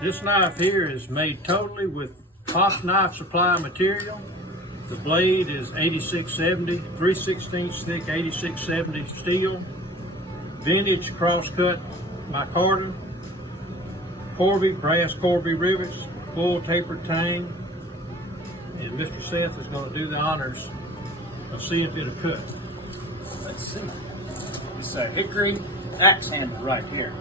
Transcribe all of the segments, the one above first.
This knife here is made totally with Toughness knife supply material. The blade is 8670, 3/16 thick 8670 steel. Vintage crosscut micarta. Corby, brass Corby rivets, full tapered tang. And Mr. Seth is going to do the honors of seeing if it'll cut. Let's see. It's a hickory axe handle right here.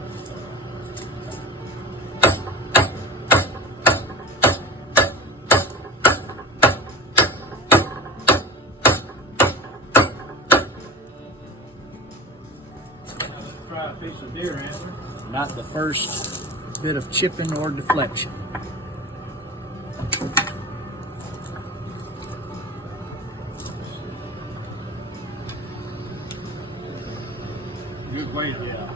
Try a piece of deer antler. Not the first bit of chipping or deflection. Good weight, yeah.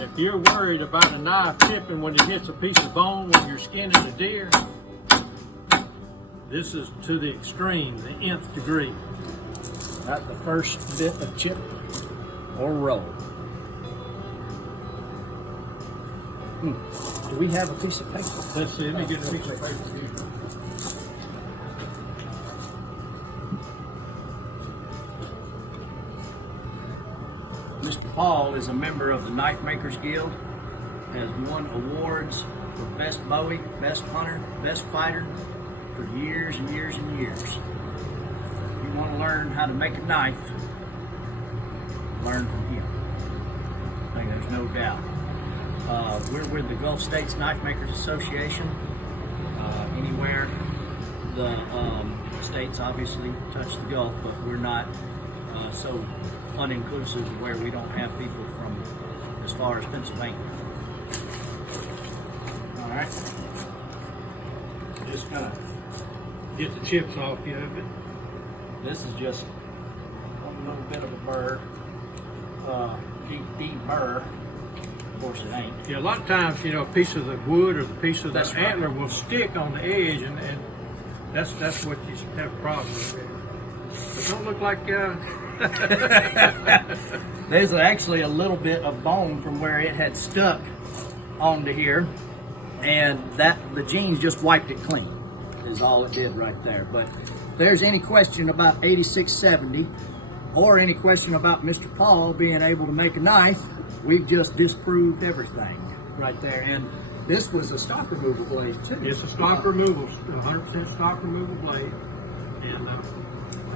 If you're worried about a knife chipping when it hits a piece of bone when you're skinning a deer, this is to the extreme, the nth degree. Not the first bit of chip or roll. Do we have a piece of paper? Let's see, let me get a piece of paper here. Mr. Paul is a member of the Knife Makers Guild, has won awards for best Bowie, best hunter, best fighter for years and years and years. If you want to learn how to make a knife, learn from him. I think there's no doubt. We're with the Gulf States Knife Makers Association. Anywhere the states obviously touch the Gulf, but we're not so uninclusive where we don't have people from as far as Pennsylvania. All right. Just kind of get the chips off you of it. This is just a little bit of a burr, deep burr. Of course it ain't. Yeah, a lot of times, you know, a piece of the wood or the piece of the That's right. antler will stick on the edge, and that's what you have a problem with. It don't look like. There's actually a little bit of bone from where it had stuck onto here, and that the jeans just wiped it clean. Is all it did right there. But if there's any question about 8670, or any question about Mr. Paul being able to make a knife, we've just disproved everything right there. And this was a stock removal blade too. It's a stock removal, 100% stock removal blade. And like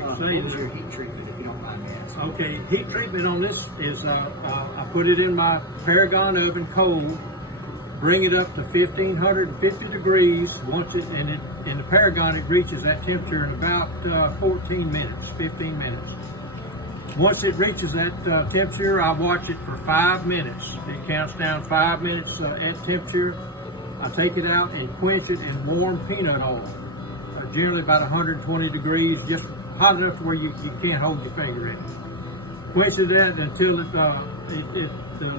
I say, what was your heat treatment, if you don't mind me asking? Okay, heat treatment on this is I put it in my Paragon oven cold, bring it up to 1550 degrees. Once it in the Paragon, it reaches that temperature in about 15 minutes. Once it reaches that temperature, I watch it for 5 minutes. It counts down 5 minutes at temperature. I take it out and quench it in warm peanut oil, generally about 120 degrees, just hot enough to where you can't hold your finger in it. Quench it until it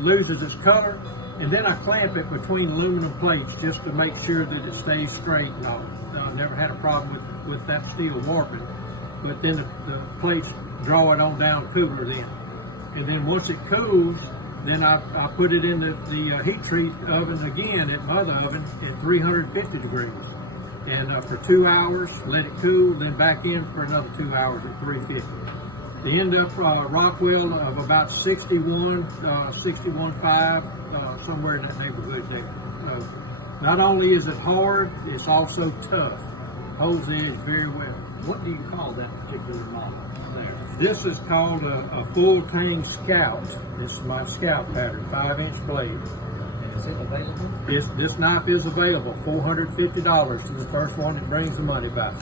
loses its color, and then I clamp it between aluminum plates just to make sure that it stays straight and all. I've never had a problem with that steel warping, but then the plates draw it on down cooler then. And then once it cools, then I put it in the heat treat oven again at my other oven at 350 degrees. And for 2 hours, let it cool, then back in for another 2 hours at 350. They end up Rockwell of about 61.5, somewhere in that neighborhood there. Not only is it hard, it's also tough. Holds the edge very well. What do you call that particular model there? This is called a full tang scout. This is my scout pattern, 5-inch blade. Is it available? This knife is available, $450 to the first one that brings the money back.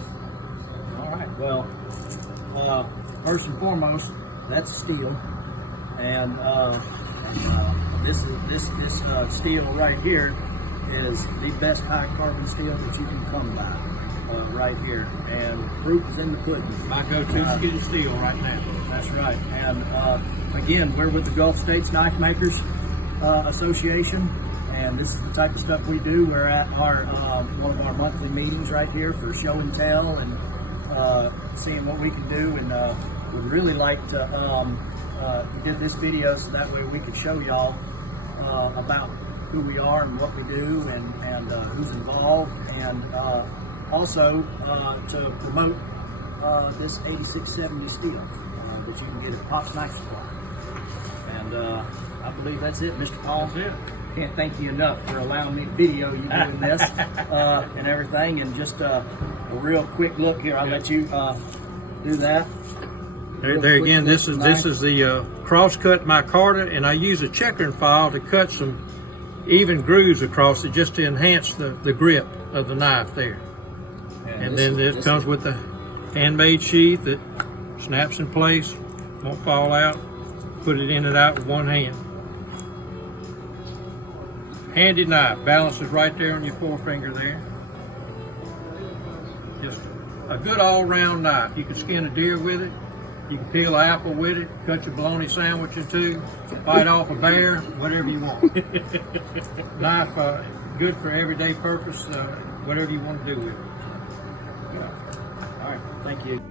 All right. Well, first and foremost, that's steel, and this steel right here is the best high carbon steel that you can come by. Right here, and proof is in the pudding. My go-to skin steel right now. That's right. And again, we're with the Gulf States Knife Makers Association, and this is the type of stuff we do. We're at our one of our monthly meetings right here for show and tell, and seeing what we can do, and would really like to get this video so that way we could show y'all about who we are and what we do, and who's involved, and also to promote this 8670 steel that you can get at Pop's Knife Supply. And I believe that's it, Mr. Paul. That's it. Can't thank you enough for allowing me to video you doing this and everything. And just a real quick look here. I'll let you do that. There again, this is the cross-cut micarta, and I use a checkering file to cut some even grooves across it just to enhance the grip of the knife there. And then it comes with a handmade sheath that snaps in place, won't fall out. Put it in and out with one hand. Handy knife, balances right there on your forefinger there. Just a good all-round knife. You can skin a deer with it. You can peel an apple with it, cut your bologna sandwich in two, fight off a bear, whatever you want. Knife, good for everyday purpose, whatever you want to do with it. All right, thank you.